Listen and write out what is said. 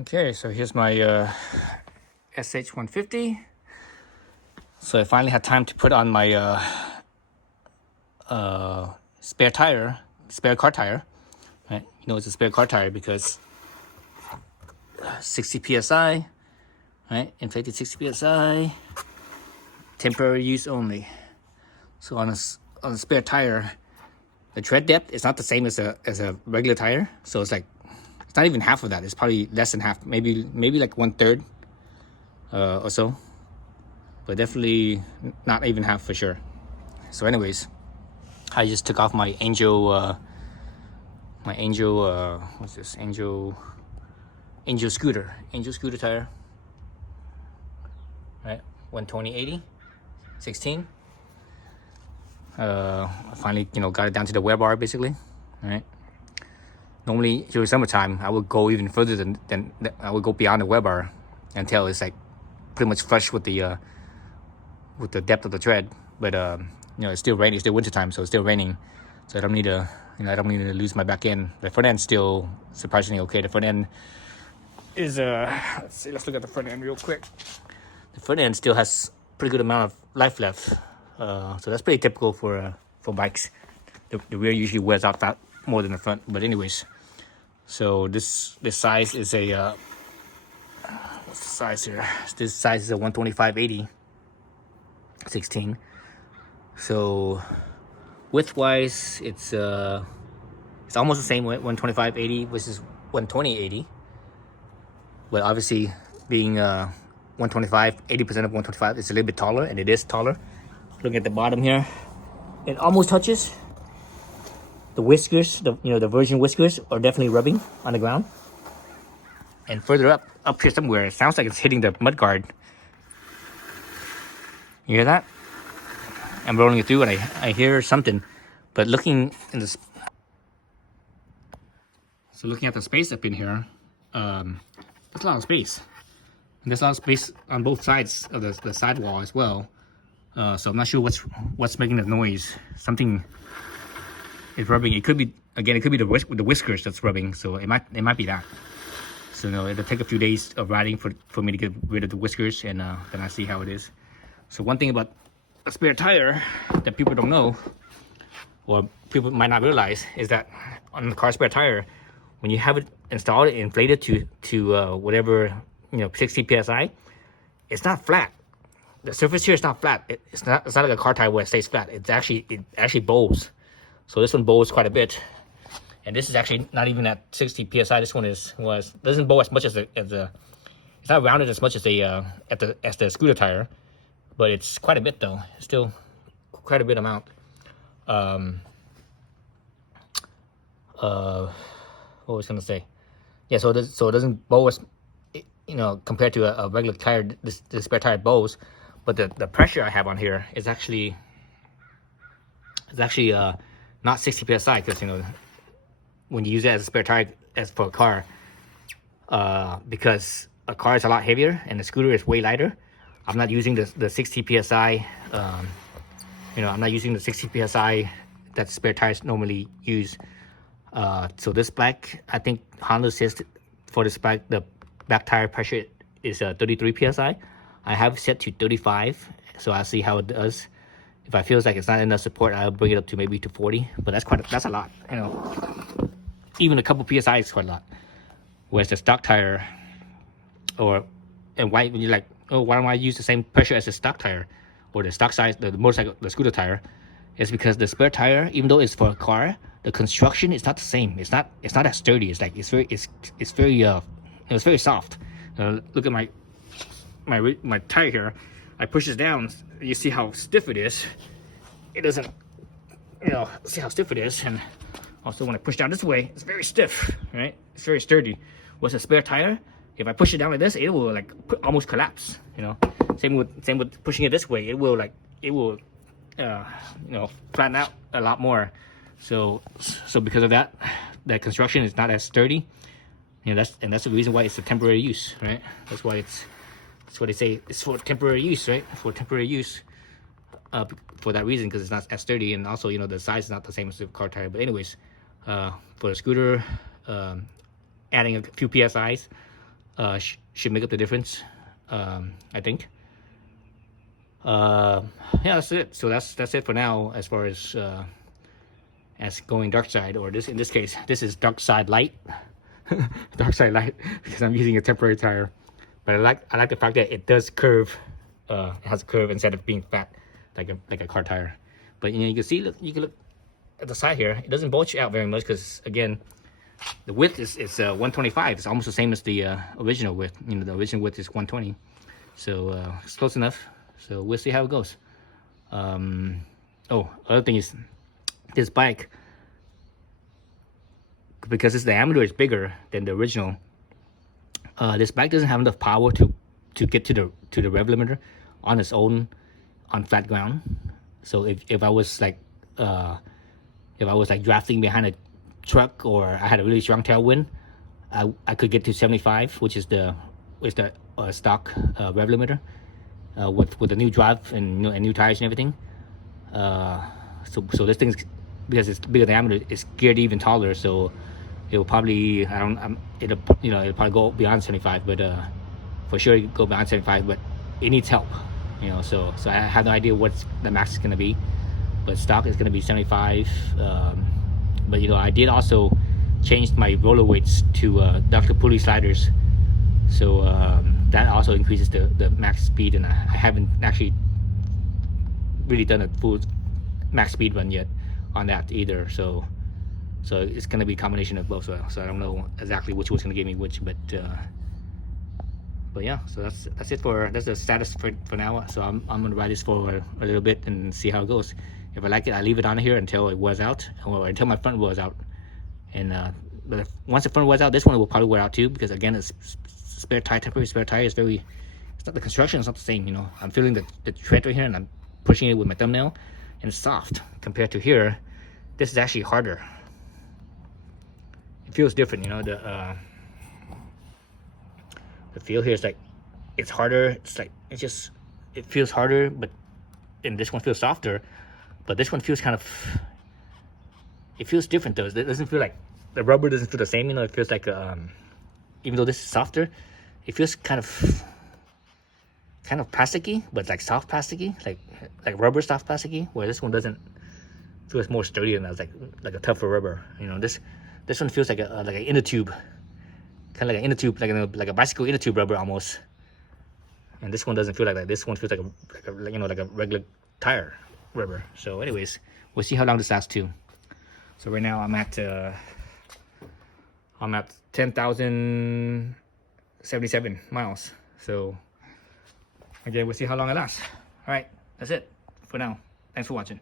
Okay, so here's my SH150. So I finally had time to put on my spare car tire. Right? You know it's a spare car tire because 60 psi, right? Inflated 60 psi, temporary use only. So on a spare tire, the tread depth is not the same as a regular tire. So it's not even half of that. It's probably less than half, maybe like 1/3 or so, but definitely not even half for sure. So anyways, I just took off my Angel what's this, Angel scooter tire, right? 120/80 16. I finally got it down to the wear bar basically, right? Normally during summertime I would go even further than I would go beyond the wear bar until it's like pretty much flush with the depth of the tread. But it's still raining. It's still wintertime, so it's still raining. So I don't need to lose my back end. The front end's still surprisingly okay. The front end is let's look at the front end real quick. The front end still has pretty good amount of life left. So that's pretty typical for bikes. The rear usually wears out that more than the front. But anyways, so this size is a what's the size here? This size is a 125/80 16. So width wise, it's almost the same way, 125/80 versus 120/80. But obviously, being 125, 80% of 125 is a little bit taller, and it is taller. Looking at the bottom here, it almost touches. The whiskers, the virgin whiskers, are definitely rubbing on the ground. And further up here somewhere, it sounds like it's hitting the mud guard. You hear that? I'm rolling it through, and I hear something. But looking at the space up in here, there's a lot of space. And there's a lot of space on both sides of the sidewall as well. So I'm not sure what's making the noise. Something is rubbing. It could be the whiskers that's rubbing. So it might be that. So it'll take a few days of riding for me to get rid of the whiskers, and then I see how it is. So one thing about a spare tire that people don't know, or people might not realize, is that on the car spare tire, when you have it installed and inflated to whatever 60 psi, it's not flat. The surface here is not flat. It's not like a car tire where it stays flat. It actually bows. So this one bows quite a bit, and this is actually not even at 60 psi. This one doesn't bow as much as it's not rounded as much as the scooter tire, but it's quite a bit though. It's still quite a bit amount. What was I gonna say? Yeah, so it doesn't bow as compared to a regular tire. This spare tire bows, but the pressure I have on here is actually not 60 psi, because when you use it as a spare tire as for a car, because a car is a lot heavier and the scooter is way lighter. I'm not using the 60 psi. I'm not using the 60 psi that spare tires normally use. So this bike, I think Honda says for this bike, the back tire pressure is 33 psi. I have it set to 35, so I'll see how it does. If I feel like it's not enough support, I'll bring it up to maybe to 40. But that's a lot. Even a couple psi is quite a lot. Whereas the stock tire, and why when you're like, oh, why don't I use the same pressure as the stock tire or the stock size, the motorcycle, the scooter tire? It's because the spare tire, even though it's for a car, the construction is not the same. It's not as sturdy. It's very soft. Look at my tire here. I push this down. You see how stiff it is. It doesn't, see how stiff it is. And also when I push down this way, it's very stiff, right? It's very sturdy. With a spare tire, if I push it down like this, it will almost collapse. Same with pushing it this way. It will flatten out a lot more. So because of that construction is not as sturdy. That's the reason why it's a temporary use, right? That's why they say it's for temporary use, right? For temporary use, for that reason, because it's not as sturdy, and also the size is not the same as the car tire. But anyways, for the scooter, adding a few psi's should make up the difference. I think. Yeah, that's it. So that's it for now as far as going dark side, or in this case, this is dark side light. Dark side light because I'm using a temporary tire. But I like the fact that it does curve. It has a curve instead of being fat like a car tire. But you can see, you can look at the side here. It doesn't bulge out very much because again, the width is 125. It's almost the same as the original width. The original width is 120. So it's close enough. So we'll see how it goes. Other thing is, this bike, because its diameter is bigger than the original, this bike doesn't have enough power to get to the rev limiter on its own on flat ground. So if I was like drafting behind a truck, or I had a really strong tailwind, I could get to 75, which is the stock rev limiter with the new drive and new tires and everything. So this thing's, because it's bigger diameter, it's geared even taller. So it will probably it'll probably go beyond 75, but for sure it'll go beyond 75. But it needs help, So I have no idea what the max is gonna be, but stock is gonna be 75. But I did also change my roller weights to Dr. Pulley sliders, so that also increases the max speed. And I haven't actually really done a full max speed run yet on that either. So it's gonna be a combination of both. So I don't know exactly which one's gonna give me which, but yeah. So that's it that's the status for now. So I'm gonna ride this for a little bit and see how it goes. If I like it, I leave it on here until it wears out, or until my front wears out. And but once the front wears out, this one will probably wear out too, because again, it's temporary spare tire. It's not, the construction is not the same. I'm feeling the tread right here, and I'm pushing it with my thumbnail, and it's soft compared to here. This is actually harder. It feels different, the feel here is like, it's harder. It's like, it feels harder, and this one feels softer. But this one feels it feels different though. It doesn't feel like, the rubber doesn't feel the same, it feels like, even though this is softer, it feels kind of plasticky, but like soft plasticky, like rubber soft plasticky, where this one doesn't, feels more sturdy, and like a tougher rubber. This one feels like an inner tube, kind of like an inner tube, like a bicycle inner tube rubber almost. And this one doesn't feel like that. This one feels like a regular tire rubber. So anyways, we'll see how long this lasts too. So right now I'm at 10,077 miles. So again, we'll see how long it lasts. All right, that's it for now. Thanks for watching.